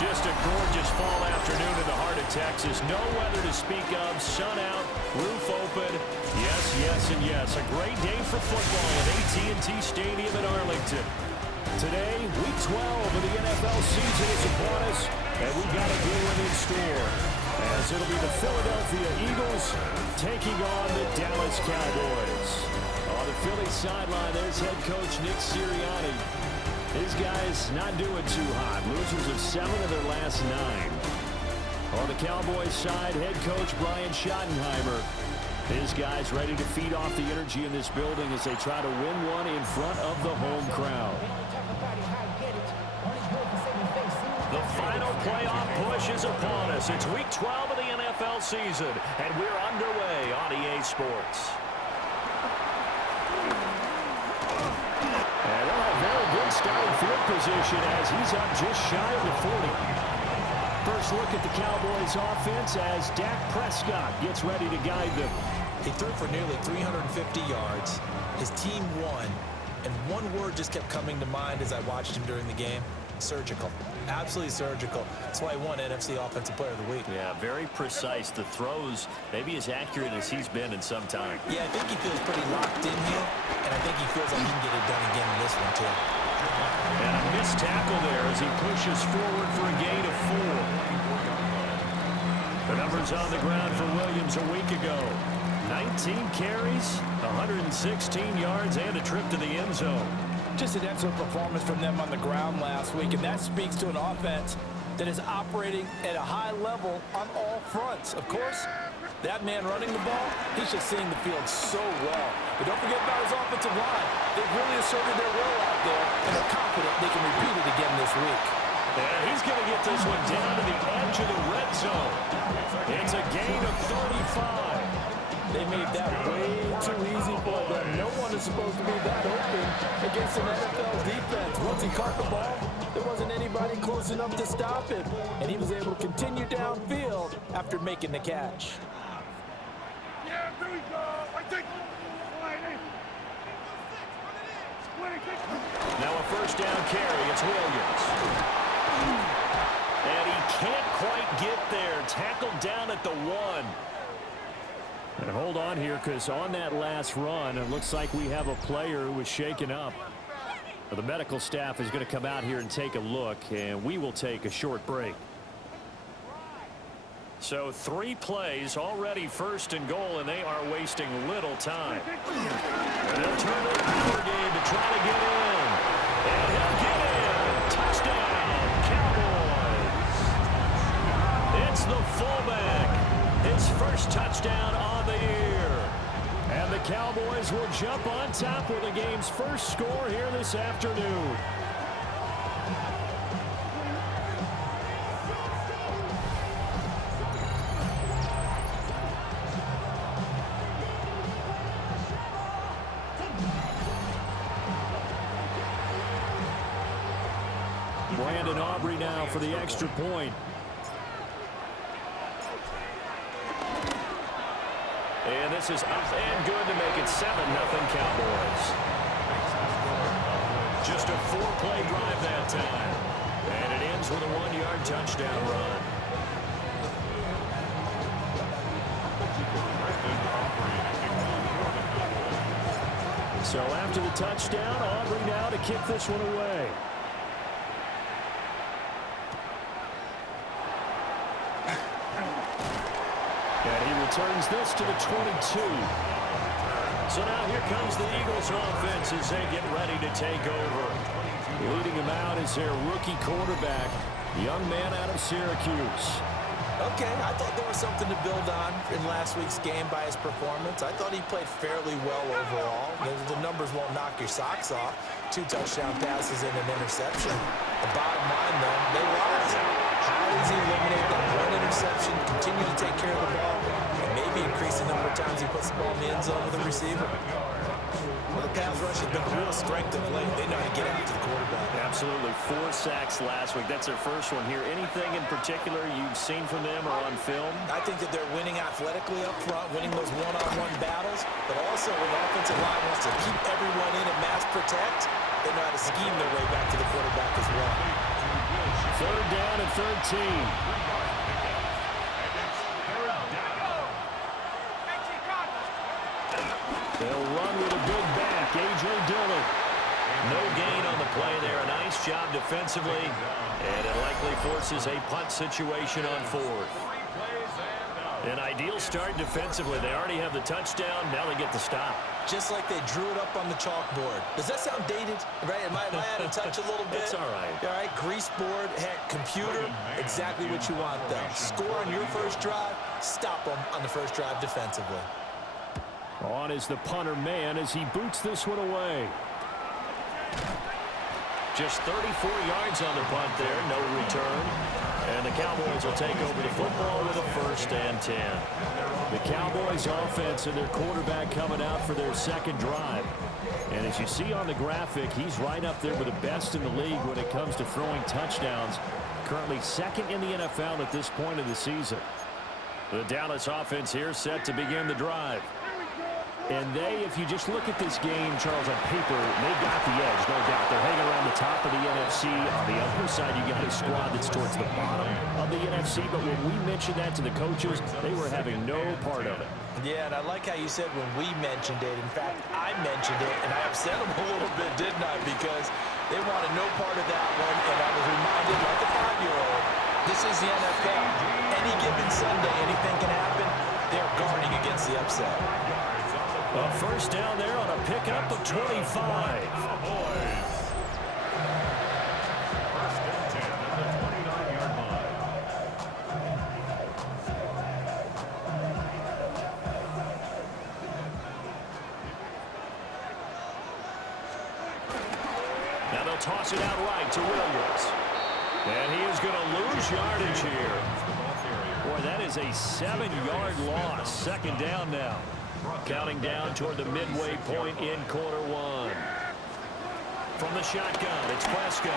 Just a gorgeous fall afternoon in the heart of Texas. No weather to speak of. Sun out, roof open. Yes, yes, and yes. A great day for football at AT&T Stadium in Arlington. Today, week 12 of the NFL season is upon us, and we've got a good one in store, as it'll be the Philadelphia Eagles taking on the Dallas Cowboys. On the Philly sideline, there's head coach Nick Sirianni. These guys not doing too hot. Losers of 7 of their last 9. On the Cowboys side, head coach Brian Schottenheimer. His guys ready to feed off the energy in this building as they try to win one in front of the home crowd. The final playoff push is upon us. It's week 12 of the NFL season, and we're underway on EA Sports. And they'll have very good starting field position as he's up just shy of the 40. First look at the Cowboys offense as Dak Prescott gets ready to guide them. He threw for nearly 350 yards. His team won, and one word just kept coming to mind as I watched him during the game: surgical. Absolutely surgical. That's why he won NFC Offensive Player of the Week. Yeah, very precise. The throws maybe as accurate as he's been in some time. Yeah, I think he feels pretty locked in here, and I think he feels like he can get it done again in this one, too. And a missed tackle there as he pushes forward for a gain of 4. The numbers on the ground for Williams a week ago: 19 carries, 116 yards, and a trip to the end zone. Just an excellent performance from them on the ground last week, and that speaks to an offense that is operating at a high level on all fronts. Of course, that man running the ball, he's just seeing the field so well. But don't forget about his offensive line. They've really asserted their will out there, and they're confident they can repeat it again this week. And he's going to get this one down to the edge of the red zone. It's a gain of 35. They made that way too easy for them. No one is supposed to be that open against an NFL defense. Once he caught the ball, there wasn't anybody close enough to stop him, and he was able to continue downfield after making the catch. Yeah, there we go. Now a first down carry. It's Williams. And he can't quite get there. Tackled down at the 1. And hold on here, because on that last run, it looks like we have a player who was shaken up. The medical staff is going to come out here and take a look, and we will take a short break. So 3 plays, already 1st and goal, and they are wasting little time. And they'll turn the power game to try to get in. And he'll get in. Touchdown, Cowboys. It's the fullback. His first touchdown on the year. And the Cowboys will jump on top with the game's first score here this afternoon. Brandon Aubrey now for the extra point. And this is up and good to make it 7-0 Cowboys. Just a 4-play drive that time. And it ends with a 1-yard touchdown run. So after the touchdown, Aubrey now to kick this one away. And he returns this to the 22. So now here comes the Eagles offense as they get ready to take over. Leading him out is their rookie quarterback, young man out of Syracuse. Okay, I thought there was something to build on in last week's game by his performance. I thought he played fairly well overall. The numbers won't knock your socks off. 2 touchdown passes and an interception. The bottom line, though, they lost. How does he eliminate that 1 interception, continue to take care of the ball, and maybe increase the number of times he puts the ball in the end zone with the receiver? Well, the pass rush has been a real strength of late. They know how to get after the quarterback. Absolutely. 4 sacks last week. That's their first one here. Anything in particular you've seen from them or on film? I think that they're winning athletically up front, winning those one-on-one battles, but also when the offensive line wants to keep everyone in and mass protect, they know how to scheme their way back to the quarterback as well. 3rd down and 13. They'll run with a big back. A.J. Dillon. No gain on the play there. A nice job defensively. And it likely forces a punt situation on fourth. An ideal start defensively. They already have the touchdown. Now they get the stop. Just like they drew it up on the chalkboard. Does that sound dated? Right? Am I out of touch a little bit? It's all right. All right, grease board, heck, computer, exactly what you want, though. Score on your first drive, stop them on the first drive defensively. On is the punter man as he boots this one away. Just 34 yards on the punt there, no return. And the Cowboys will take over the football with a 1st and 10. The Cowboys offense and their quarterback coming out for their second drive. And as you see on the graphic, he's right up there with the best in the league when it comes to throwing touchdowns. Currently second in the NFL at this point of the season. The Dallas offense here set to begin the drive. And they, if you just look at this game, Charles, on paper, they've got the edge, no doubt. They're hanging around the top of the NFC. On the other side, you got a squad that's towards the bottom of the NFC. But when we mentioned that to the coaches, they were having no part of it. Yeah, and I like how you said when we mentioned it. In fact, I mentioned it, and I upset them a little bit, didn't I? Because they wanted no part of that one, and I was reminded, like a 5-year-old, this is the NFL. Any given Sunday, anything can happen. They're guarding against the upset. A 1st down there on a pickup of 25. Now they'll toss it out right to Williams. And he is going to lose yardage here. Boy, that is a 7-yard loss. 2nd down now. Counting down toward the midway point in quarter one. From the shotgun, it's Prescott.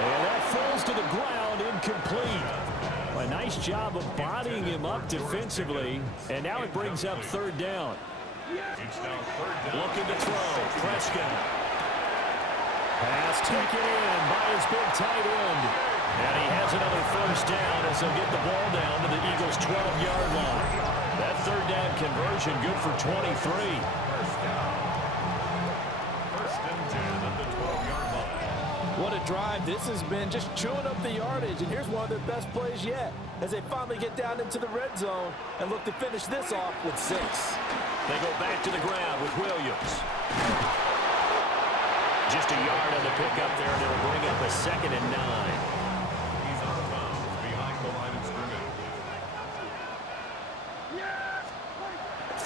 And that falls to the ground, incomplete. A nice job of bodying him up defensively. And now it brings up 3rd down. Looking to throw, Prescott. Pass taken in by his big tight end. And he has another 1st down as they'll get the ball down to the Eagles' 12-yard line. That 3rd down conversion good for 23. 1st and 10 at the 12-yard line. What a drive this has been, just chewing up the yardage. And here's one of their best plays yet as they finally get down into the red zone and look to finish this off with 6. They go back to the ground with Williams. Just a yard on the pickup there, and it'll bring up a 2nd and 9.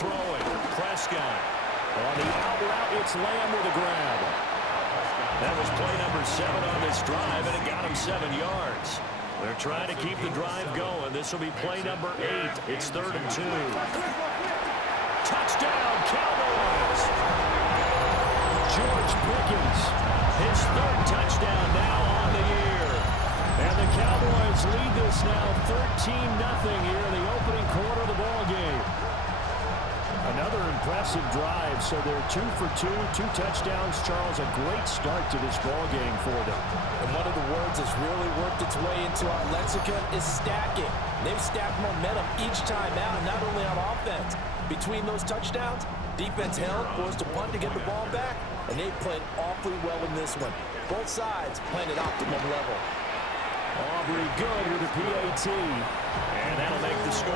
Throwing, Prescott. On the out route, it's Lamb with a grab. That was play number 7 on this drive, and it got him 7 yards. They're trying to keep the drive going. This will be play number 8. It's 3rd and 2. Touchdown, Cowboys! George Pickens, his 3rd touchdown now on the year. And the Cowboys lead this now 13-0 here in the opening quarter of the ball game. Another impressive drive, so they're 2 for 2, 2 touchdowns. Charles, a great start to this ball game for them. And one of the words that's really worked its way into our lexicon is stacking. They've stacked momentum each time out, not only on offense. Between those touchdowns, defense held, forced a punt to get the ball back, and they played awfully well in this one. Both sides playing at optimum level. Aubrey good with the PAT, and that'll make the score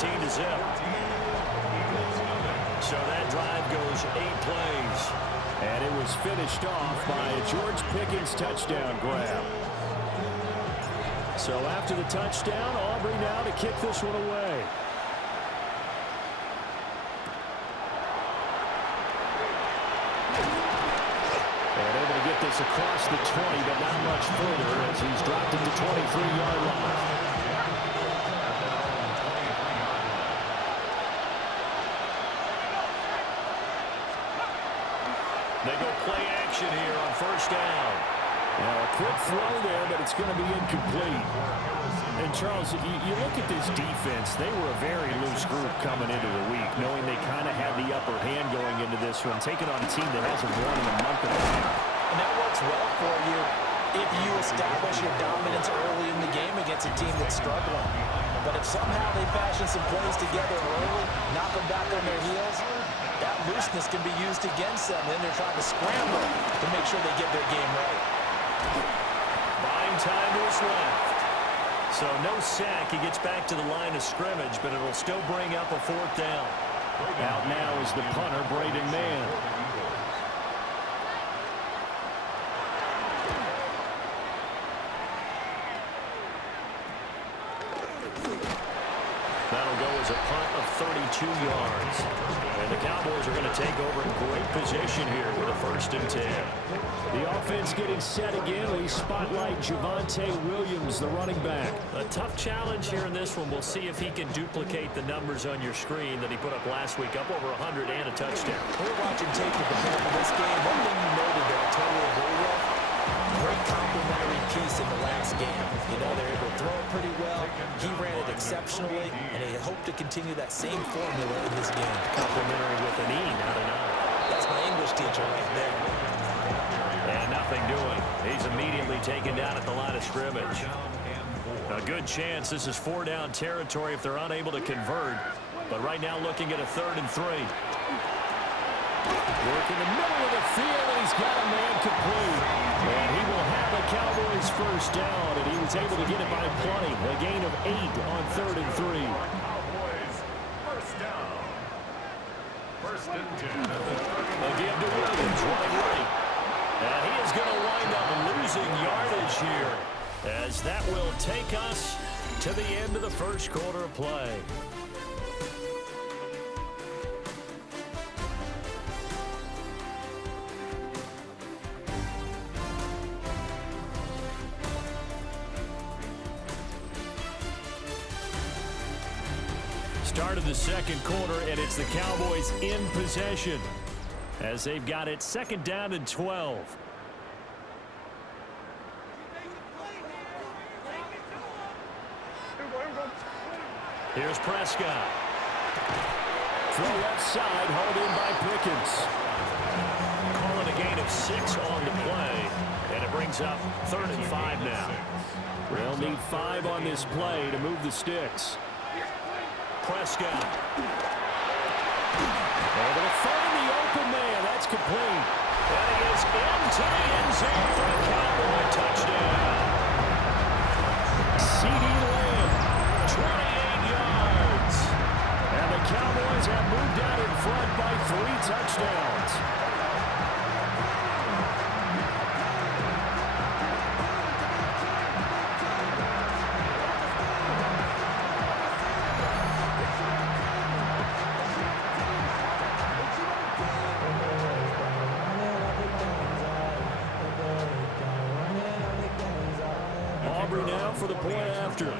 14-0. So that drive goes 8 plays. And it was finished off by a George Pickens touchdown grab. So after the touchdown, Aubrey now to kick this one away. And able to get this across the 20, but not much further as he's dropped at the 23-yard line. They go play action here on 1st down. Now a quick throw there, but it's going to be incomplete. And Charles, you look at this defense, they were a very loose group coming into the week, knowing they kind of had the upper hand going into this one, taking on a team that hasn't won in a month and a half. And that works well for you if you establish your dominance early in the against a team that's struggling. But if somehow they fashion some plays together early, knock them back on their heels, that looseness can be used against them. Then they're trying to scramble to make sure they get their game right. Buying time is left. So no sack. He gets back to the line of scrimmage, but it'll still bring up a 4th down. Out now is the punter, Braden Mann. That'll go as a punt of 32 yards. And the Cowboys are going to take over in great position here with a 1st and 10. The offense getting set again. We spotlight Javonte Williams, the running back. A tough challenge here in this one. We'll see if he can duplicate the numbers on your screen that he put up last week, up over 100 and a touchdown. We're watching tape to prepare for this game. One thing you noted that I totally agree with, great complimentary piece in the last game. You know, they're able to throw it pretty well. He ran it exceptionally, and they hope to continue that same formula in this game. Complimentary with an E, not an I. That's my English teacher right there. And nothing doing. He's immediately taken down at the line of scrimmage. A good chance this is 4-down territory if they're unable to convert. But right now looking at a 3rd and 3. Work in the middle of the field, and he's got a man complete. And he will have the Cowboys 1st down, and he was able to get it by plenty. A gain of 8 on 3rd and 3. Cowboys, 1st down. 1st and 10. They'll give to Williams, running right. And he is going to wind up losing yardage here, as that will take us to the end of the 1st quarter of play. Start of the 2nd quarter, and it's the Cowboys in possession as they've got it 2nd down and 12. Here's Prescott. Throw left side, hauled in by Pickens. Calling a gain of 6 on the play, and it brings up 3rd and 5 now. They'll need 5 on this play to move the sticks. Prescott. Able to find the open man. That's complete. And he is into the end zone for a Cowboy touchdown. C.D. Lamb, 28 yards. And the Cowboys have moved out in front by 3 touchdowns. Now for the point after.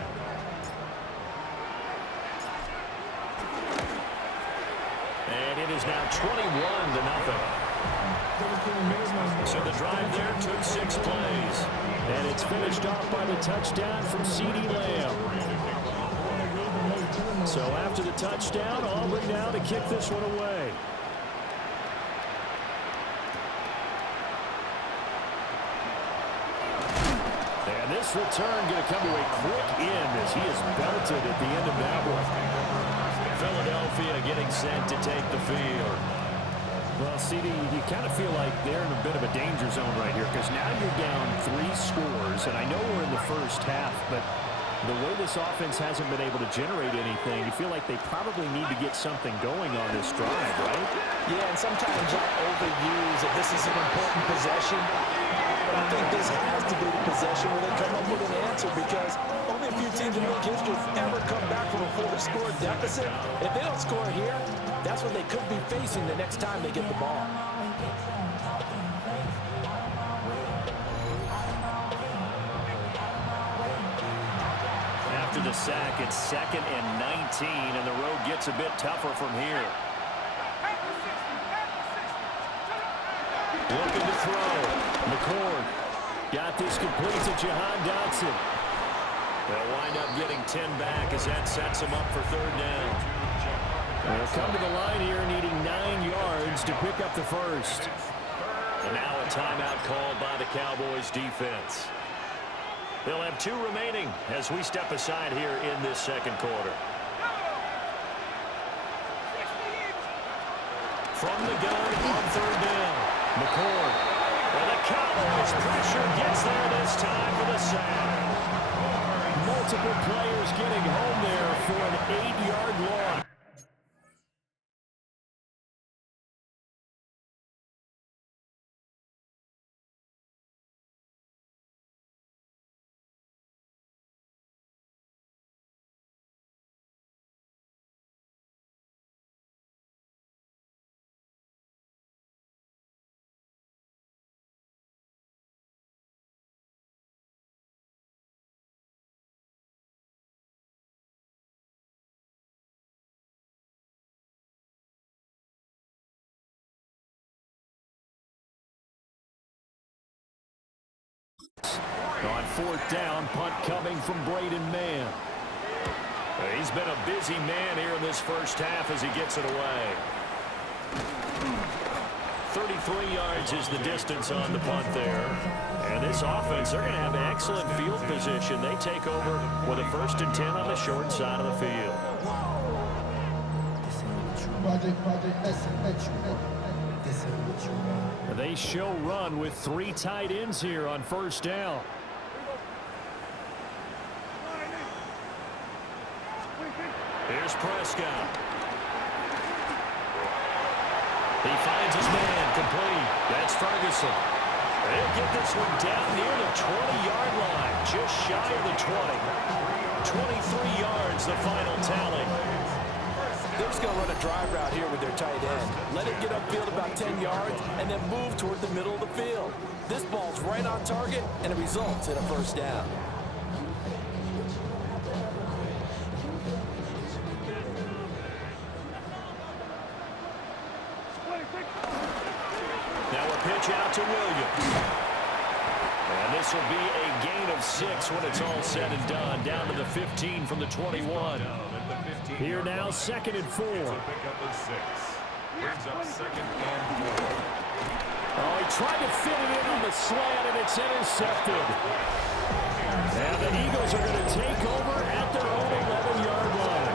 And it is now 21-0. So the drive there took 6 plays. And it's finished off by the touchdown from C.D. Lamb. So after the touchdown, Aubrey now to kick this one away. This return going to come to a quick end as he is belted at the end of that one. Philadelphia getting set to take the field. Well, CD, you kind of feel like they're in a bit of a danger zone right here because now you're down 3 scores, and I know we're in the first half, but the way this offense hasn't been able to generate anything, you feel like they probably need to get something going on this drive, right? Yeah, and sometimes I overuse that this is an important possession. But I think this has to be the possession where they come up with an answer because only a few teams in league history have ever come back from a 4-score deficit. If they don't score here, that's what they could be facing the next time they get the ball. After the sack, it's 2nd and 19, and the road gets a bit tougher from here. Looking to throw. McCord got this complete to Jahan Dotson. They'll wind up getting 10 back as that sets them up for 3rd down. They'll come to the line here needing 9 yards to pick up the 1st. And now a timeout called by the Cowboys defense. They'll have 2 remaining as we step aside here in this second quarter. From the gun on 3rd down. McCord. And the Cowboys pressure gets there this time for the sack. Multiple players getting home there for an 8-yard loss. On 4th down, punt coming from Braden Mann. He's been a busy man here in this first half as he gets it away. 33 yards is the distance on the punt there. And this offense, they're going to have excellent field position. They take over with a 1st and 10 on the short side of the field. They show run with 3 tight ends here on 1st down. Here's Prescott. He finds his man complete. That's Ferguson. They'll get this one down near the 20-yard line, just shy of the 20. 23 yards, the final tally. They're just going to run a drive route here with their tight end. Let it get upfield about 10 yards and then move toward the middle of the field. This ball's right on target, and it results in a 1st down. Now a pitch out to Williams. And this will be a gain of 6 when it's all said and done. Down to the 15 from the 21. Here now, 2nd and 4. Brings up 2nd and 4. Oh, he tried to fit it in on the slant, and it's intercepted. And the Eagles are going to take over at their own 11-yard line.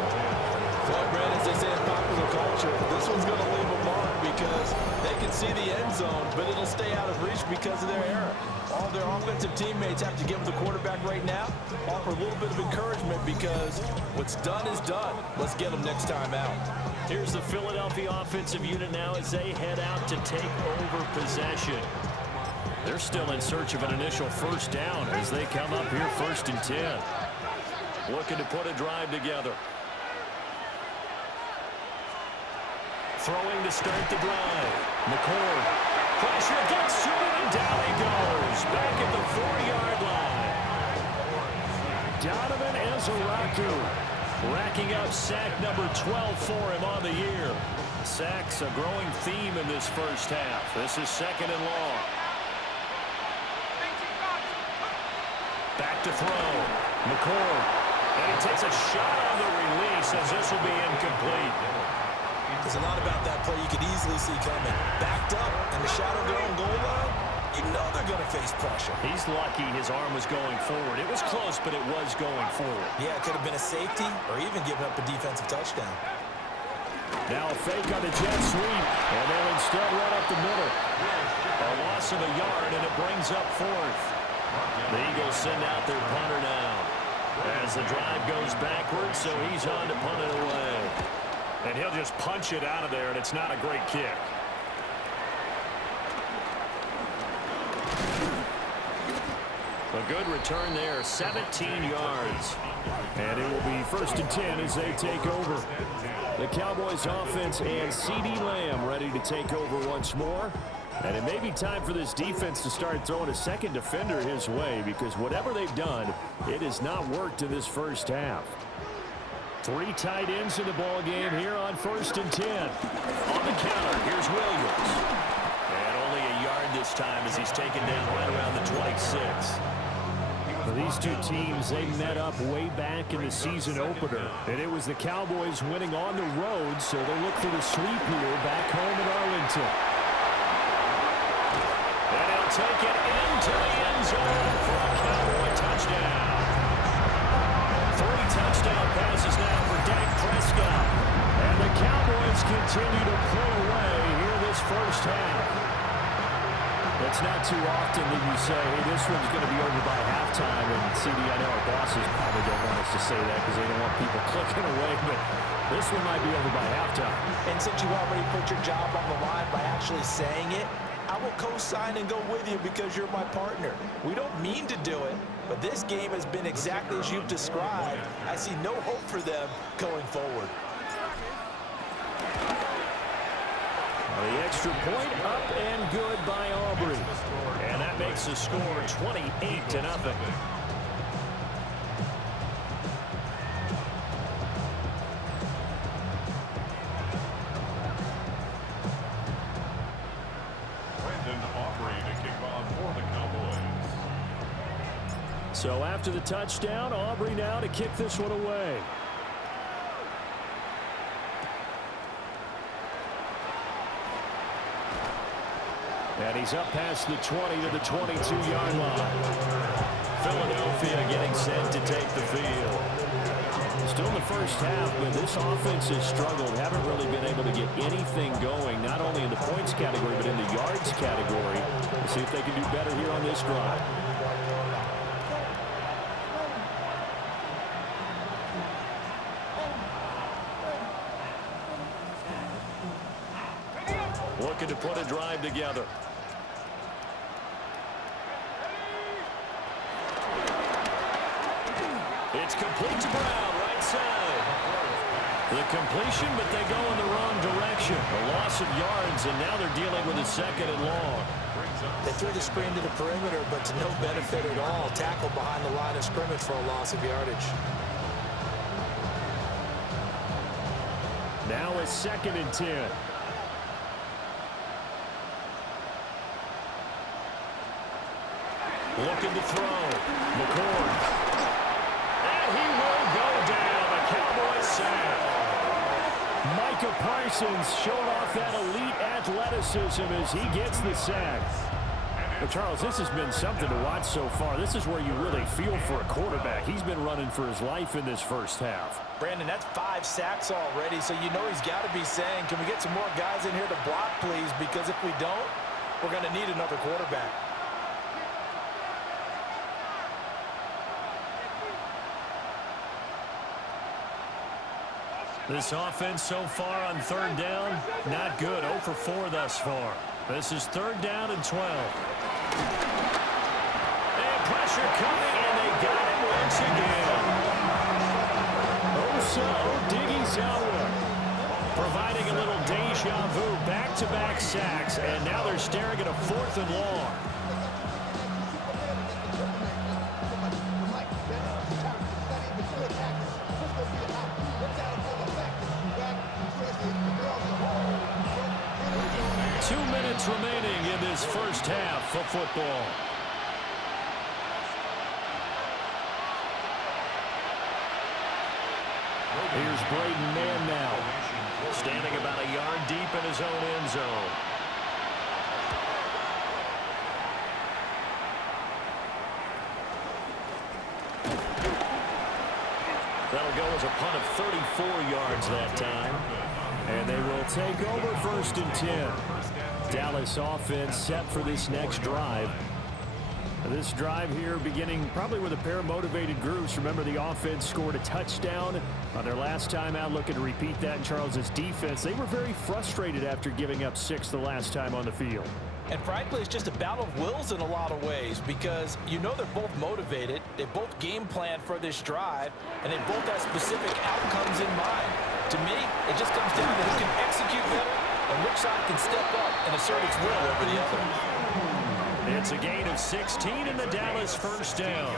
Well, Brad, as they say in popular culture, this one's going to leave a mark because they can see the end zone, but it'll stay out of reach because of their error. All their offensive teammates have to give the quarterback right now, offer a little bit of encouragement because what's done is done. Let's get them next time out. Here's the Philadelphia offensive unit now as they head out to take over possession. They're still in search of an initial 1st down as they come up here 1st and 10. Looking to put a drive together. Throwing to start the drive. McCord. Pressure gets to him, and down he goes. Back at the 4-yard line. Donovan Ezeraku racking up sack number 12 for him on the year. Sacks a growing theme in this first half. This is 2nd and long. Back to throw. McCord. And he takes a shot on the release as this will be incomplete. There's a lot about that play you could easily see coming. Backed up in the shadow of their own goal line, you know they're going to face pressure. He's lucky his arm was going forward. It was close, but it was going forward. Yeah, it could have been a safety or even giving up a defensive touchdown. Now a fake on the jet sweep, and they'll instead run up the middle. A loss of a yard, and it brings up 4th. The Eagles send out their punter now. As the drive goes backwards, so he's on to punt it away. And he'll just punch it out of there, and it's not a great kick. A good return there, 17 yards. And it will be 1st and 10 as they take over. The Cowboys offense and CeeDee Lamb ready to take over once more. And it may be time for this defense to start throwing a second defender his way because whatever they've done, it has not worked in this first half. 3 tight ends in the ball game here on 1st and 10. On the counter, here's Williams. And only a yard this time as he's taken down right around the 26. These two teams, they met up way back in the season opener. And it was the Cowboys winning on the road, so they look for the sweep here back home in Arlington. And he'll take it into the end zone for a Cowboy touchdown. continue to pull away here this first half. It's not too often that you say, hey, this one's going to be over by halftime. And CD, I know our bosses probably don't want us to say that because they don't want people clicking away. But this one might be over by halftime. And since you already put your job on the line by actually saying it, I will co-sign and go with you because you're my partner. We don't mean to do it, but this game has been exactly as you've described. I see no hope for them going forward. The extra point up and good by Aubrey. And that makes the score 28-0. So after the touchdown, Aubrey now to kick this one away. And he's up past the 20 to the 22-yard line. Philadelphia getting set to take the field. Still in the first half, but this offense has struggled. Haven't really been able to get anything going, not only in the points category, but in the yards category. We'll see if they can do better here on this drive. Looking to put a drive together. It's complete to Brown, right side. The completion, but they go in the wrong direction. A loss of yards, and now they're dealing with a second and long. They threw the screen to the perimeter, but to no benefit at all. Tackled behind the line of scrimmage for a loss of yardage. Now it's 2nd and 10. Looking to throw. McCord. And he will go down. A Cowboy sack. Micah Parsons showing off that elite athleticism as he gets the sack. Well, Charles, this has been something to watch so far. This is where you really feel for a quarterback. He's been running for his life in this first half. Brandon, that's 5 sacks already, so you know he's got to be saying, can we get some more guys in here to block, please? Because if we don't, we're going to need another quarterback. This offense so far on 3rd down, not good. 0 for 4 thus far. This is 3rd down and 12. And pressure coming, and they got him once again. Osa Odighizuwa providing a little deja vu. Back-to-back sacks, and now they're staring at a 4th and long. Remaining in this first half of football. Here's Braden Mann now, standing about a yard deep in his own end zone. That'll go as a punt of 34 yards that time. And they will take over 1st and 10. Dallas offense set for this next drive. This drive here beginning probably with a pair of motivated groups. Remember, the offense scored a touchdown on their last time out. Looking to repeat that in Charles's defense. They were very frustrated after giving up 6 the last time on the field. And frankly, it's just a battle of wills in a lot of ways because you know they're both motivated. They both game plan for this drive, and they both have specific outcomes in mind. To me, it just comes down to who can execute better and which side can step up and assert its will over the other. It's a gain of 16 in the Dallas first down.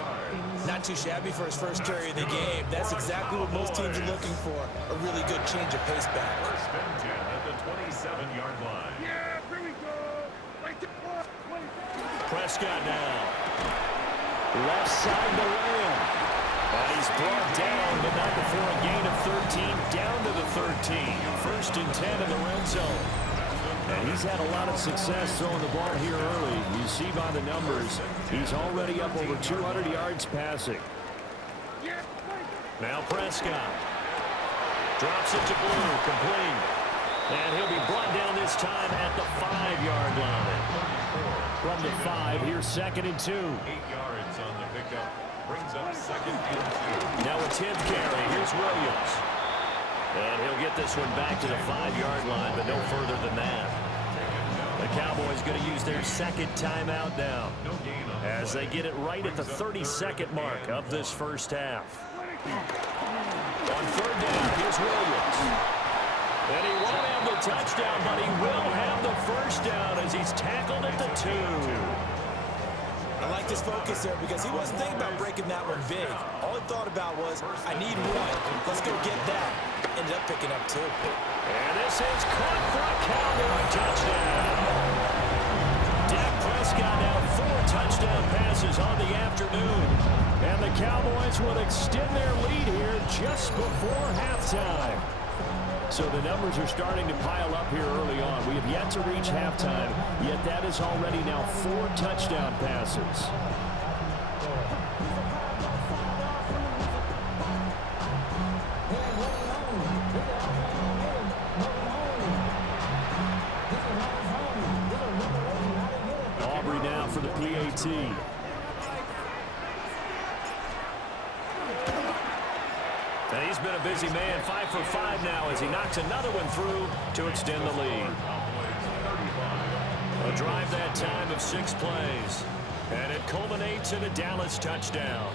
Not too shabby for his first carry of the game. That's exactly what most teams are looking for. A really good change of pace back. 1st and 10 at the 27-yard line. Yeah, here we go. Prescott now. Left side to Lamb. And he's brought down, but not before a gain of 13, down to the 13. 1st and 10 in the red zone. And he's had a lot of success throwing the ball here early. You see by the numbers, he's already up over 200 yards passing. Now Prescott. Drops it to Blue, complete. And he'll be brought down this time at the 5-yard line. From the 5, here's 2nd and 2. 8 yards on the pickup. Brings up 2nd and 2. Now a 10th carry. Here's Williams. And he'll get this one back to the 5-yard line, but no further than that. The Cowboys going to use their 2nd timeout now as they get it right at the 32nd mark of this first half. On 3rd down, here's Williams. And he won't have the touchdown, but he will have the first down as he's tackled at the 2. I liked his focus there because he wasn't thinking about breaking that one big. All he thought about was, I need 1. Let's go get that. Ended up picking up 2. And this is caught for a Cowboy touchdown. Dak Prescott now 4 touchdown passes on the afternoon. And the Cowboys will extend their lead here just before halftime. So the numbers are starting to pile up here early on. We have yet to reach halftime, yet that is already now 4 touchdown passes. Aubrey now for the PAT. And he's been a busy man, 5 for 5 now as he knocks another one through to extend the lead. A drive that time of 6 plays. And it culminates in a Dallas touchdown.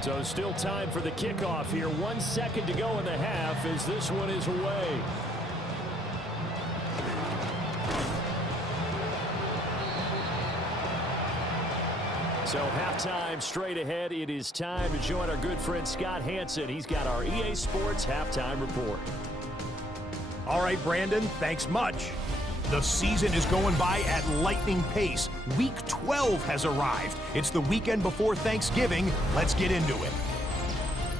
So still time for the kickoff here. 1 second to go in the half as this one is away. So halftime straight ahead. It is time to join our good friend Scott Hansen. He's got our EA Sports halftime report. All right, Brandon, thanks much. The season is going by at lightning pace. Week 12 has arrived. It's the weekend before Thanksgiving. Let's get into it.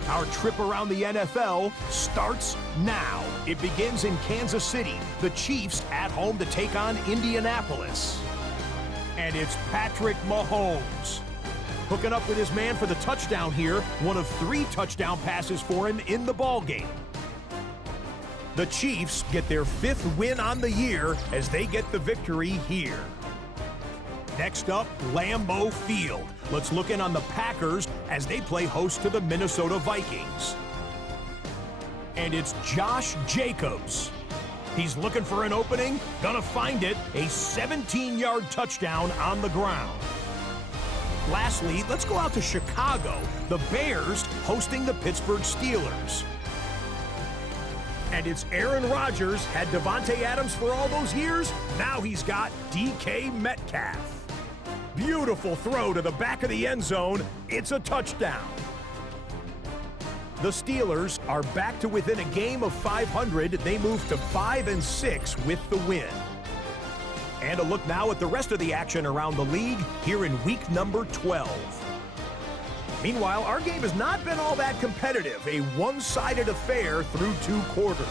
Our trip around the NFL starts now. It begins in Kansas City. The Chiefs at home to take on Indianapolis. And it's Patrick Mahomes hooking up with his man for the touchdown here. One of 3 touchdown passes for him in the ballgame. The Chiefs get their 5th win on the year as they get the victory here. Next up, Lambeau Field. Let's look in on the Packers as they play host to the Minnesota Vikings. And it's Josh Jacobs. He's looking for an opening, gonna find it, a 17-yard touchdown on the ground. Lastly, let's go out to Chicago. The Bears hosting the Pittsburgh Steelers. And it's Aaron Rodgers, had Devontae Adams for all those years. Now he's got DK Metcalf. Beautiful throw to the back of the end zone. It's a touchdown. The Steelers are back to within a game of 500. They move to 5-6 with the win. And a look now at the rest of the action around the league here in week number 12. Meanwhile, our game has not been all that competitive, a one-sided affair through 2 quarters,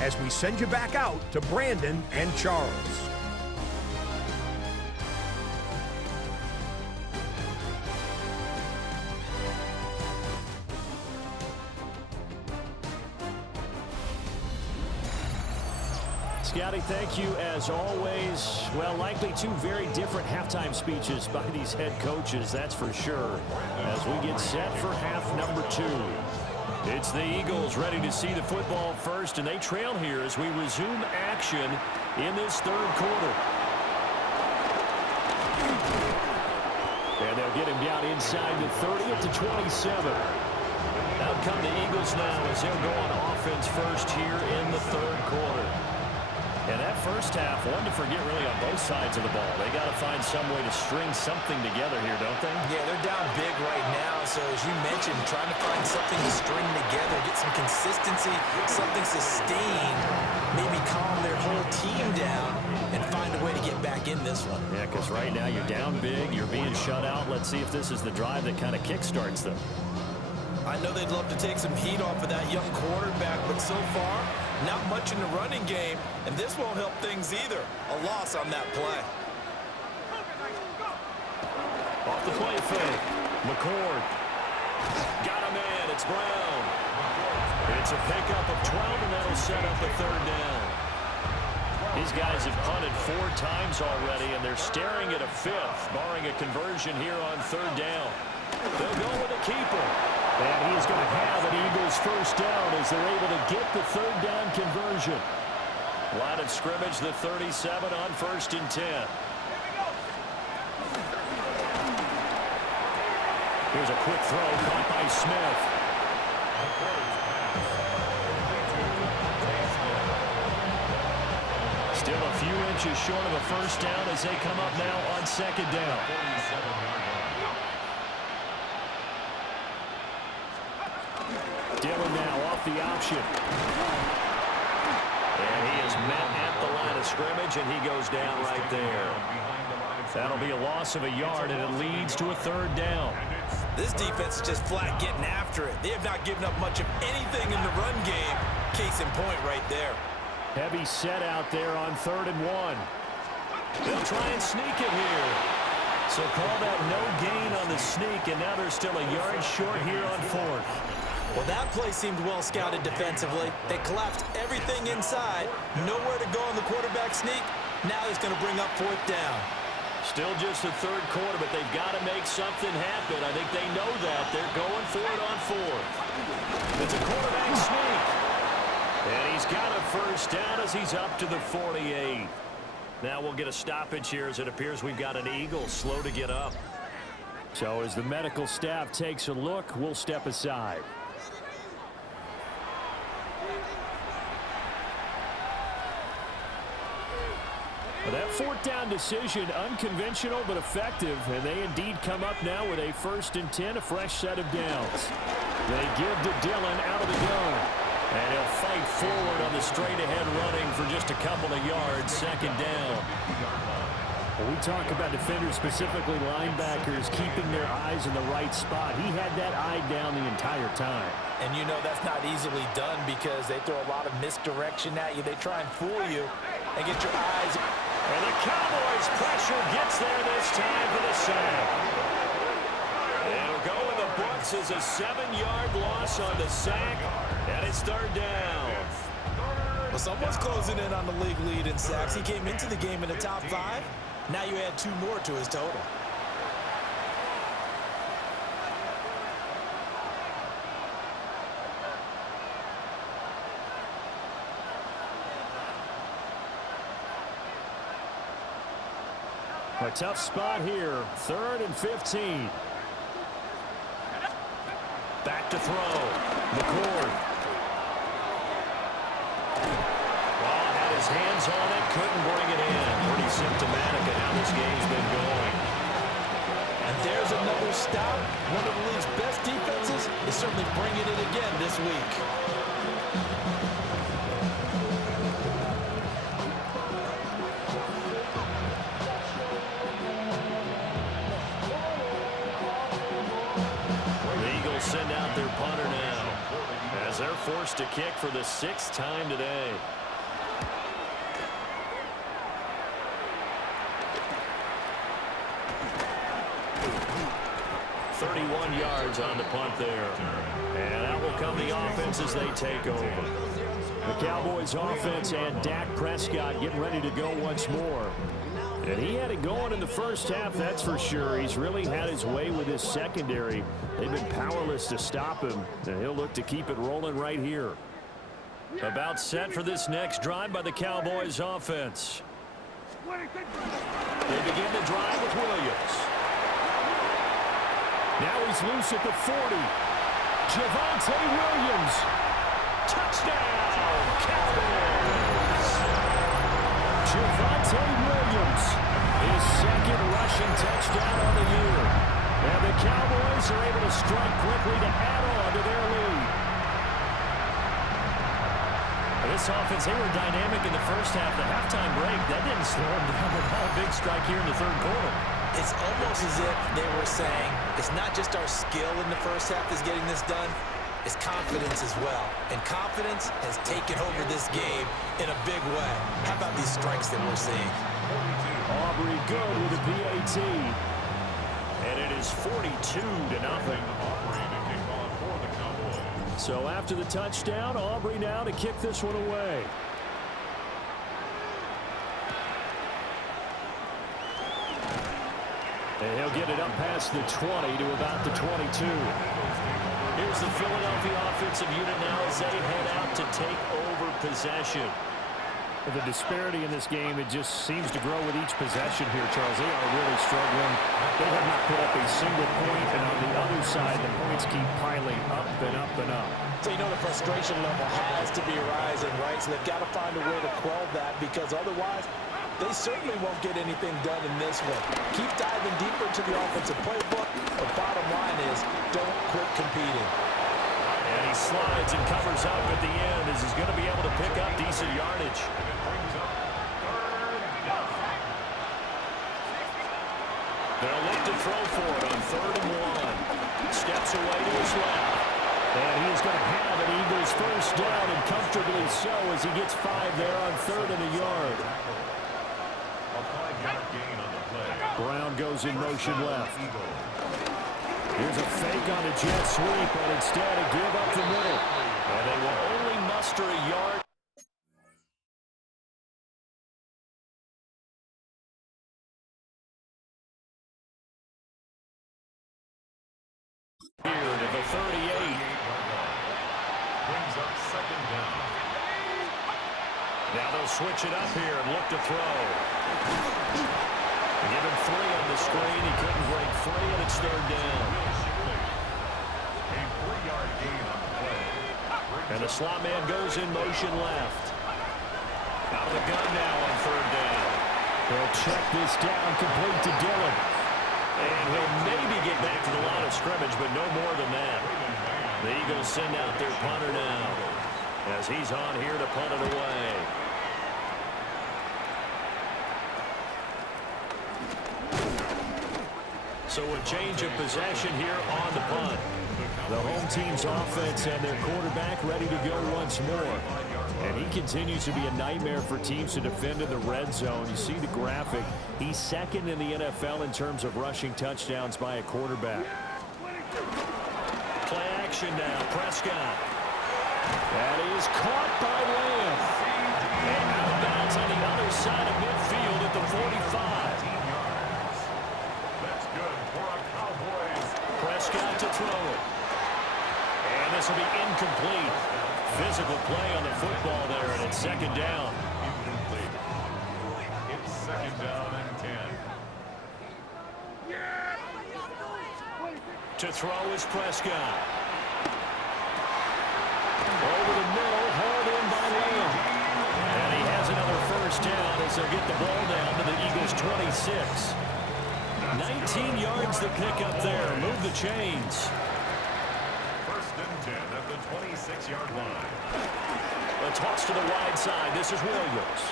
as we send you back out to Brandon and Charles. Scotty, thank you as always. Well, likely 2 very different halftime speeches by these head coaches, that's for sure, as we get set for half number 2. It's the Eagles ready to see the football first, and they trail here as we resume action in this 3rd quarter. And they'll get him down inside the 30 at the 27. Out come the Eagles now as they'll go on offense first here in the 3rd quarter. And that first half, one to forget really on both sides of the ball. They got to find some way to string something together here, don't they? Yeah, they're down big right now. So as you mentioned, trying to find something to string together, get some consistency, something sustained, maybe calm their whole team down and find a way to get back in this one. Yeah, because right now you're down big, you're being shut out. Let's see if this is the drive that kind of kickstarts them. I know they'd love to take some heat off of that young quarterback, but so far, not much in the running game, and this won't help things either. A loss on that play. the play fake. McCord. Got a man. It's Brown. It's a pickup of 12, and that'll set up a third down. These guys have punted 4 times already, and they're staring at a 5th, barring a conversion here on third down. They'll go with a keeper. And he is going to have an Eagles first down as they're able to get the third down conversion. Line of scrimmage, the 37 on 1st and 10. Here's a quick throw caught by Smith. Still a few inches short of a first down as they come up now on 2nd down. Dillon now off the option. And he is met at the line of scrimmage, and he goes down right there. That'll be a loss of a yard, and it leads to a third down. This defense is just flat getting after it. They have not given up much of anything in the run game. Case in point right there. Heavy set out there on 3rd and 1. They'll try and sneak it here. So call that no gain on the sneak, and now they're still a yard short here on 4th. Well, that play seemed well scouted defensively. They collapsed everything inside. Nowhere to go on the quarterback sneak. Now he's going to bring up 4th down. Still just the 3rd quarter, but they've got to make something happen. I think they know that. They're going for it on 4th. It's a quarterback sneak. And he's got a first down as he's up to the 48. Now we'll get a stoppage here as it appears we've got an Eagle slow to get up. So as the medical staff takes a look, we'll step aside. Well, that 4th down decision, unconventional but effective, and they indeed come up now with a 1st and 10, a fresh set of downs. They give to Dillon out of the gun, and he'll fight forward on the straight-ahead running for just a couple of yards, 2nd down. When we talk about defenders, specifically linebackers, keeping their eyes in the right spot, he had that eye down the entire time. And you know that's not easily done because they throw a lot of misdirection at you. They try and fool you and get your eyes. And the Cowboys' pressure gets there this time for the sack. It'll go in the books as a 7-yard loss on the sack, and it's 3rd down. Well, someone's closing in on the league lead in sacks. He came into the game in the top 5. Now you add 2 more to his total. A tough spot here, 3rd and 15. Back to throw. McCord. Well, had his hands on it, couldn't bring it in. Pretty symptomatic of how this game's been going. And there's another stop. One of the league's best defenses is certainly bringing it again this week. Send out their punter now as they're forced to kick for the 6th time today. "31 yards on the punt there. And out will come the offense as they take over. The Cowboys offense and Dak Prescott getting ready to go once more. And he had it going in the first half, that's for sure. He's really had his way with his secondary. They've been powerless to stop him, and he'll look to keep it rolling right here. About set for this next drive by the Cowboys offense. They begin the drive with Williams. Now he's loose at the 40. Javonte Williams. Touchdown, Cowboys. Javonte Williams, his 2nd rushing touchdown on the year. And the Cowboys are able to strike quickly to add on to their lead. This offense, they were dynamic in the first half. The halftime break, that didn't slow them down at all. Big strike here in the 3rd quarter. It's almost as if they were saying, it's not just our skill in the first half that's getting this done, it's confidence as well. And confidence has taken over this game in a big way. How about these strikes that we're seeing? Aubrey good with a PAT. And it is 42-0. So after the touchdown, Aubrey now to kick this one away. And he'll get it up past the 20 to about the 22. Here's the Philadelphia offensive unit now as they head out to take over possession. The disparity in this game, it just seems to grow with each possession here, Charles. They are really struggling. They have not put up a single point, and on the other side, the points keep piling up and up and up. So you know the frustration level has to be rising, right? So they've got to find a way to quell that, because otherwise they certainly won't get anything done in this one. Keep diving deeper into the offensive playbook. The bottom line is don't quit competing. And he slides and covers up at the end as he's going to be able to pick up decent yardage. They'll look to throw for it on 3rd and 1. Steps away to his left. And he's going to have an Eagles first down, and comfortably so, as he gets 5 there on 3rd and a yard. Brown goes in motion left. Here's a fake on a jet sweep, but instead a give up the middle. And they will only muster a yard. Here to the 38. Brings up 2nd down. Now they'll switch it up here and look to throw. Give him 3 on the screen. He couldn't break free, and it's 3rd down. A 3-yard gain on the play. And the slot man goes in motion left. Out of the gun now on 3rd down. They'll check this down, complete to Dillon. And he'll maybe get back to the line of scrimmage, but no more than that. The Eagles send out their punter now, as he's on here to punt it away. So a change of possession here on the punt. The home team's offense and their quarterback ready to go once more. And he continues to be a nightmare for teams to defend in the red zone. You see the graphic. He's 2nd in the NFL in terms of rushing touchdowns by a quarterback. Play action now. Prescott. That is caught by Lamb. And out of bounds on the other side of midfield at the 45. Prescott to throw it. And this will be incomplete. Physical play on the football there, and it's 2nd down. Incomplete. It's 2nd down and 10. To throw is Prescott. Over the middle, hauled in by Lamb. And he has another first down as they'll get the ball down to the Eagles' 26. 19 yards to pick up there. Move the chains. 1st and 10 at the 26-yard line. A toss to the wide side. This is Williams.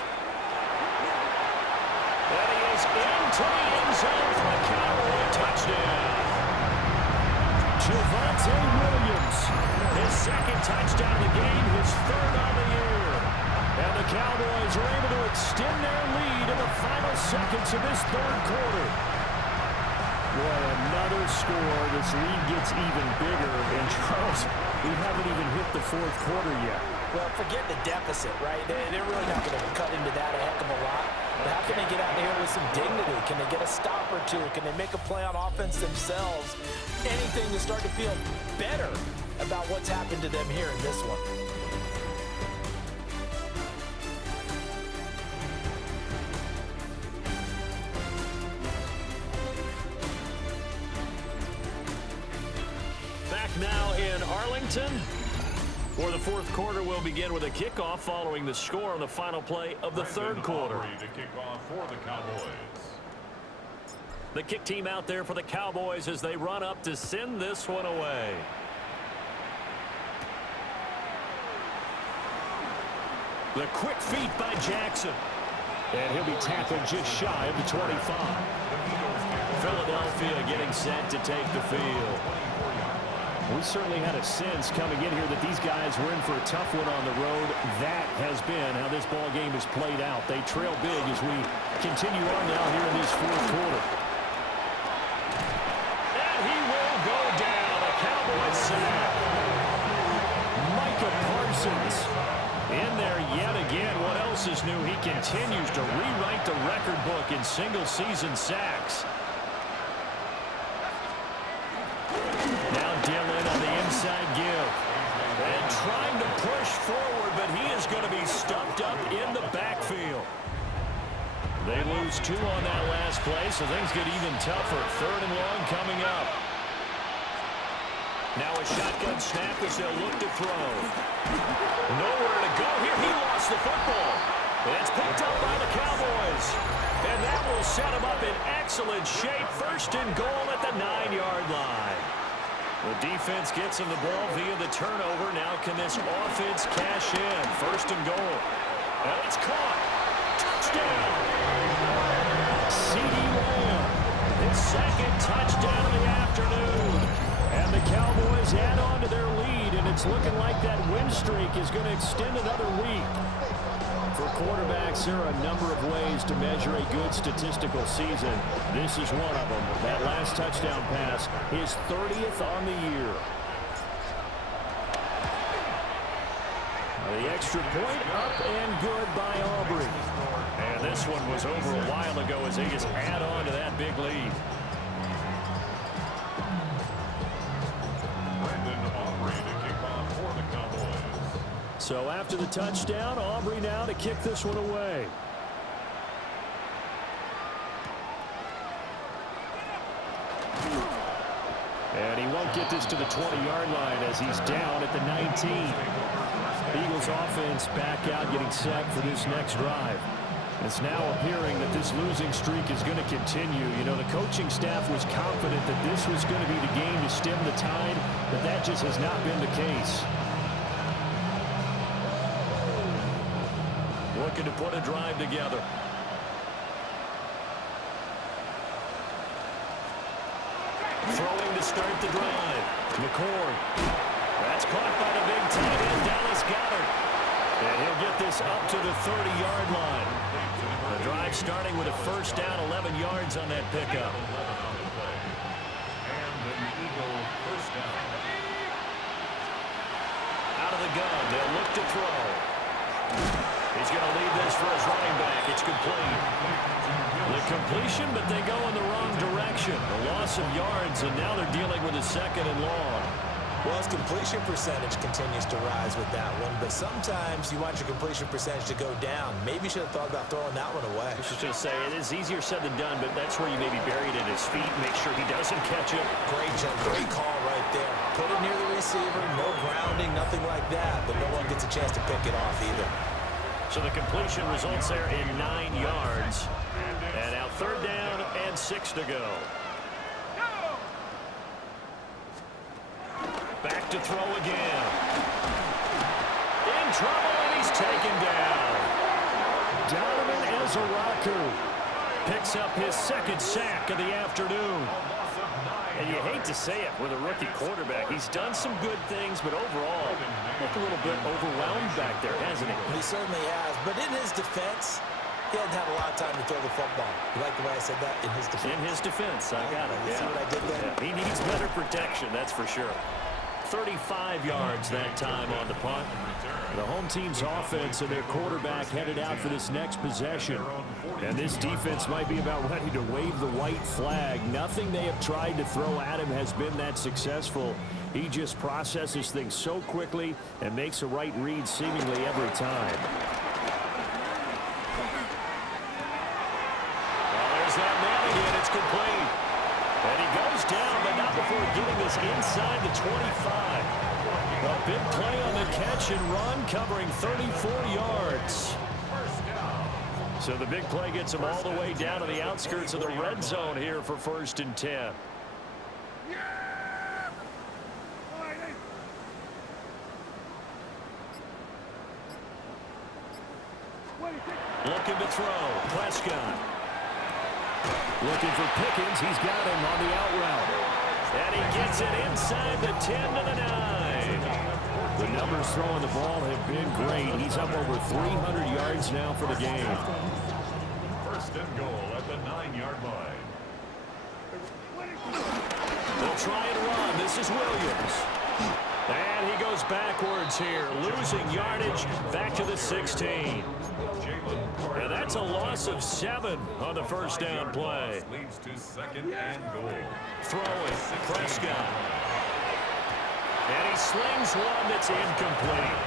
And he is into the end zone for a Cowboy touchdown. Javonte Williams, his 2nd touchdown of the game, his 3rd on the year. And the Cowboys are able to extend their lead in the final seconds of this 3rd quarter. Boy, another score. This lead gets even bigger. And Charles, we haven't even hit the 4th quarter yet. Well, forget the deficit, right? They're really not going to cut into that a heck of a lot. But how can they get out of here with some dignity? Can they get a stop or two? Can they make a play on offense themselves? Anything to start to feel better about what's happened to them here in this one. Now in Arlington, for the 4th quarter, we'll begin with a kickoff following the score on the final play of the 3rd quarter. To kick off for the Cowboys. The kick team out there for the Cowboys as they run up to send this one away. The quick feet by Jackson. And he'll be tackled just shy of the 25. Philadelphia getting set to take the field. We certainly had a sense coming in here that these guys were in for a tough one on the road. That has been how this ball game has played out. They trail big as we continue on now here in this 4th quarter. this is new. He continues to rewrite the record book in single-season sacks. Now Dillon on the inside give. And trying to push forward, but he is going to be stuffed up in the backfield. They lose 2 on that last play, so things get even tougher. 3rd and long coming up. Now a shotgun snap as they'll look to throw. Nowhere to go here. He lost the football. And it's picked up by the Cowboys. And that will set him up in excellent shape. 1st and goal at the 9-yard line. The defense gets him the ball via the turnover. Now can this offense cash in? 1st and goal. And it's caught. Touchdown. C.D. Lamb. His 2nd touchdown of the afternoon. And the Cowboys add on to their lead, and it's looking like that win streak is going to extend another week. For quarterbacks, there are a number of ways to measure a good statistical season. This is one of them. That last touchdown pass, his 30th on the year. The extra point up and good by Aubrey. And this one was over a while ago as they just add on to that big lead. So after the touchdown, Aubrey now to kick this one away. And he won't get this to the 20-yard line as he's down at the 19. Eagles offense back out getting set for this next drive. It's now appearing that this losing streak is going to continue. You know, the coaching staff was confident that this was going to be the game to stem the tide, but that just has not been the case. Looking to put a drive together. Throwing to start the drive. McCord. That's caught by the big tight end, Dallas Goedert. And he'll get this up to the 30-yard line. The drive starting with a 1st down, 11 yards on that pickup. Out of the gun, they'll look to throw. He's going to lead this for his running back. It's complete. The completion, but they go in the wrong direction. A loss of yards, and now they're dealing with a 2nd and long. Well, his completion percentage continues to rise with that one, but sometimes you want your completion percentage to go down. Maybe you should have thought about throwing that one away. I was just going to say, it is easier said than done, but that's where you maybe bury it at his feet, make sure he doesn't catch it. Great jump, great call right there. Put it near the receiver, no grounding, nothing like that, but no one gets a chance to pick it off either. So the completion results there in 9 yards. And now 3rd down and 6 to go. Back to throw again. In trouble, and he's taken down. Donovan Ezeraku picks up his 2nd sack of the afternoon. And you hate to say it with a rookie quarterback. He's done some good things, but overall, looked a little bit overwhelmed back there, hasn't he? He certainly has. But in his defense, he hadn't had a lot of time to throw the football. You like the way I said that? In his defense. In his defense, I got it. You see what I did there? Yeah, he needs better protection, that's for sure. 35 yards that time on the punt. The home team's offense and their quarterback headed out for this next possession. And this defense might be about ready to wave the white flag. Nothing they have tried to throw at him has been that successful. He just processes things so quickly and makes a right read seemingly every time. Well, there's that man again. It's complete. And he goes down, but not before getting this inside the 25. A big play on the catch and run, covering 34 yards. So the big play gets him all the way down to the outskirts of the red zone here for 1st and 10. Looking to throw. Prescott. Looking for Pickens. He's got him on the out route. And he gets it inside the 10 to the 9. The numbers throwing the ball have been great. He's up over 300 yards now for the game. 1st and goal at the 9-yard line. They'll try and run. This is Williams. And he goes backwards here, losing yardage back to the 16. And that's a loss of 7 on the first down play. Leads to 2nd and goal. Throwing, Prescott. And he slings one that's incomplete.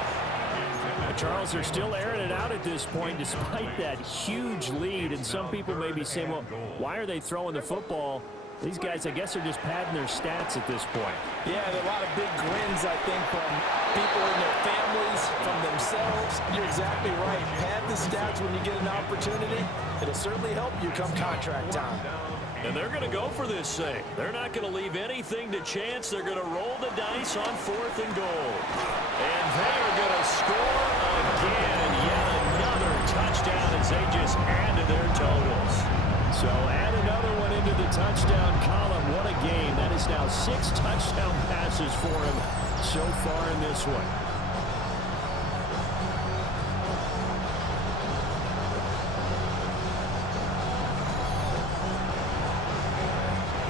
Charles, they're still airing it out at this point despite that huge lead. And some people may be saying, well, why are they throwing the football? These guys, I guess, are just padding their stats at this point. Yeah, there are a lot of big grins, I think, from people and their families, from themselves. You're exactly right. Pad the stats when you get an opportunity. It'll certainly help you come contract time. And they're going to go for this thing. They're not going to leave anything to chance. They're going to roll the dice on 4th and goal. And they're going to score again. Yet another touchdown as they just add to their totals. So add another one into the touchdown column. What a game. That is now 6 touchdown passes for him so far in this one.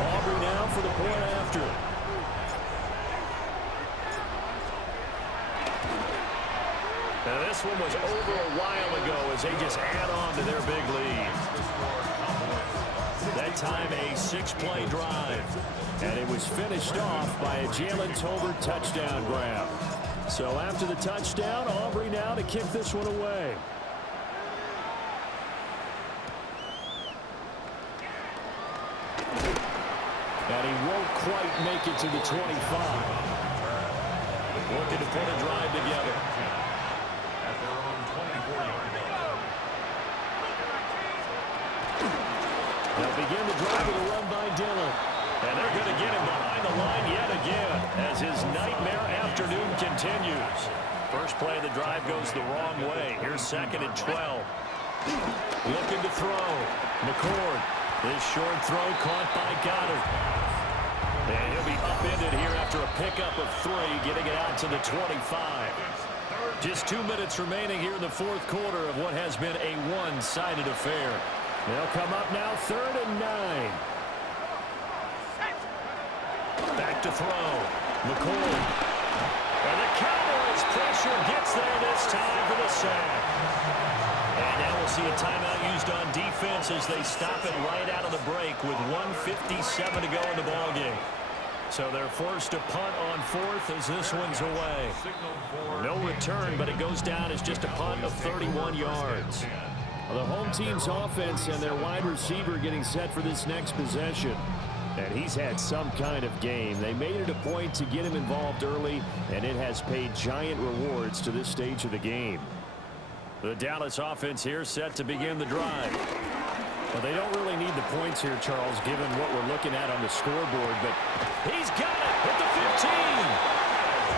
Aubrey now for the point after. Now this one was over a while ago as they just add on to their big lead. That time a 6-play drive. And it was finished off by a Jalen Tolbert touchdown grab. So after the touchdown, Aubrey now to kick this one away. And he won't quite make it to the 25. Looking to put a drive together. At their own 24-yard line. They'll begin the drive with a run by Dillon. And they're going to get him behind the line yet again as his nightmare afternoon continues. First play of the drive goes the wrong way. Here's 2nd and 12. Looking to throw. McCord. This short throw caught by Goddard. And he'll be upended here after a pickup of 3, getting it out to the 25. Just 2 minutes remaining here in the 4th quarter of what has been a one-sided affair. They'll come up now 3rd and 9. Back to throw. McCord. And the Cowboys pressure gets there this time for the sack. And now we'll see a timeout used on defense as they stop it right out of the break with 1:57 to go in the ballgame. So they're forced to punt on 4th as this one's away. No return, but it goes down as just a punt of 31 yards. Well, the home team's offense and their wide receiver getting set for this next possession. And he's had some kind of game. They made it a point to get him involved early, and it has paid giant rewards to this stage of the game. The Dallas offense here set to begin the drive. Well, they don't really need the points here, Charles, given what we're looking at on the scoreboard, but he's got it at the 15.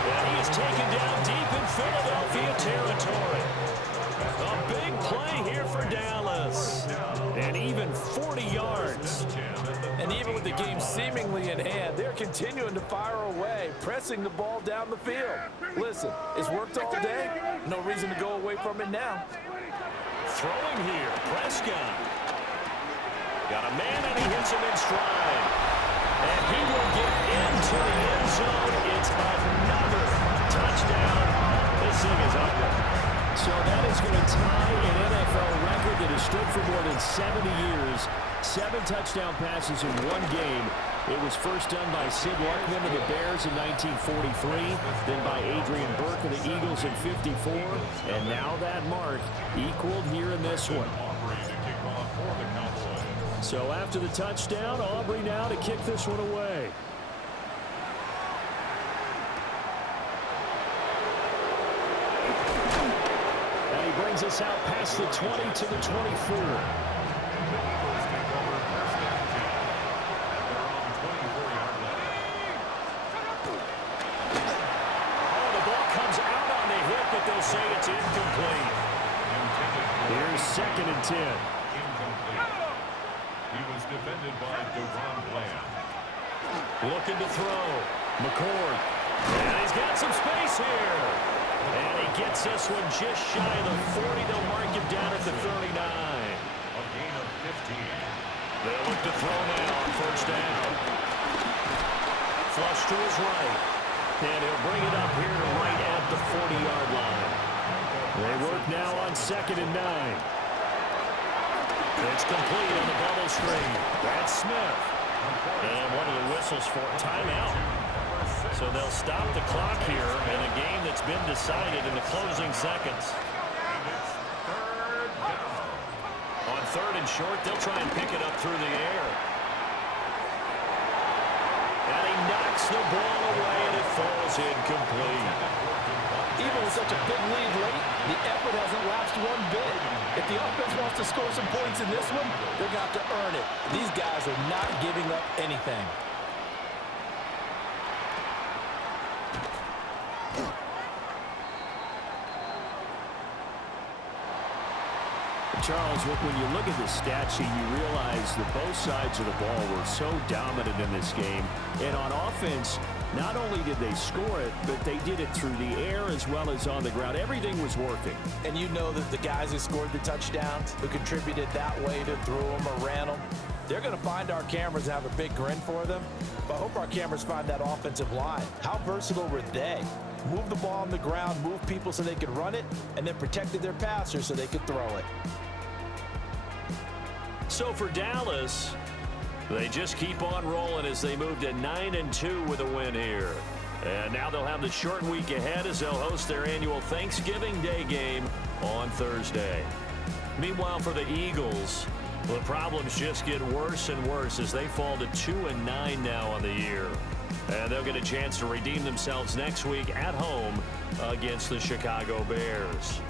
And he is taken down deep in Philadelphia territory. A big play here for Dallas. And even 40 yards. And even with the game seemingly in hand, they're continuing to fire away, pressing the ball down the field. Listen, it's worked all day. No reason to go away from it now. Throwing here, Prescott. Got a man and he hits him in stride. And he will get into the end zone. It's another touchdown. This thing is ugly. So that is going to tie an NFL record that has stood for more than 70 years. 7 touchdown passes in one game. It was first done by Sid Luckman of the Bears in 1943, then by Adrian Burke of the Eagles in 54, and now that mark equaled here in this one. So after the touchdown, Aubrey now to kick this one away. And he brings us out past the 20 to the 24. They'll say it's incomplete. Here's 2nd and 10. Incomplete. He was defended by DeRon Bland. Looking to throw. McCord. And he's got some space here. And he gets this one just shy of the 40. They'll mark him down at the 39. A gain of 15. They'll look to throw now on first down. Flush to his right. And he'll bring it up here to right at the 40-yard line. They work now on 2nd and 9. It's complete on the bubble screen. That's Smith. And one of the whistles for timeout. So they'll stop the clock here in a game that's been decided in the closing seconds. On 3rd and short, they'll try and pick it up through the air. And he knocks the ball away, and it falls incomplete. Even with such a big lead late, the effort hasn't lapsed one bit. If the offense wants to score some points in this one, they're going to have to earn it. These guys are not giving up anything. Charles, when you look at the stat sheet, you realize that both sides of the ball were so dominant in this game. And on offense, not only did they score it, but they did it through the air as well as on the ground. Everything was working. And you know that the guys who scored the touchdowns, who contributed that way to throw them or ran them, they're going to find our cameras and have a big grin for them. But I hope our cameras find that offensive line. How versatile were they? Move the ball on the ground, move people so they could run it, and then protected their passers so they could throw it. So for Dallas, they just keep on rolling as they move to 9-2 with a win here. And now they'll have the short week ahead as they'll host their annual Thanksgiving Day game on Thursday. Meanwhile, for the Eagles, the problems just get worse and worse as they fall to 2-9 now on the year. And they'll get a chance to redeem themselves next week at home against the Chicago Bears.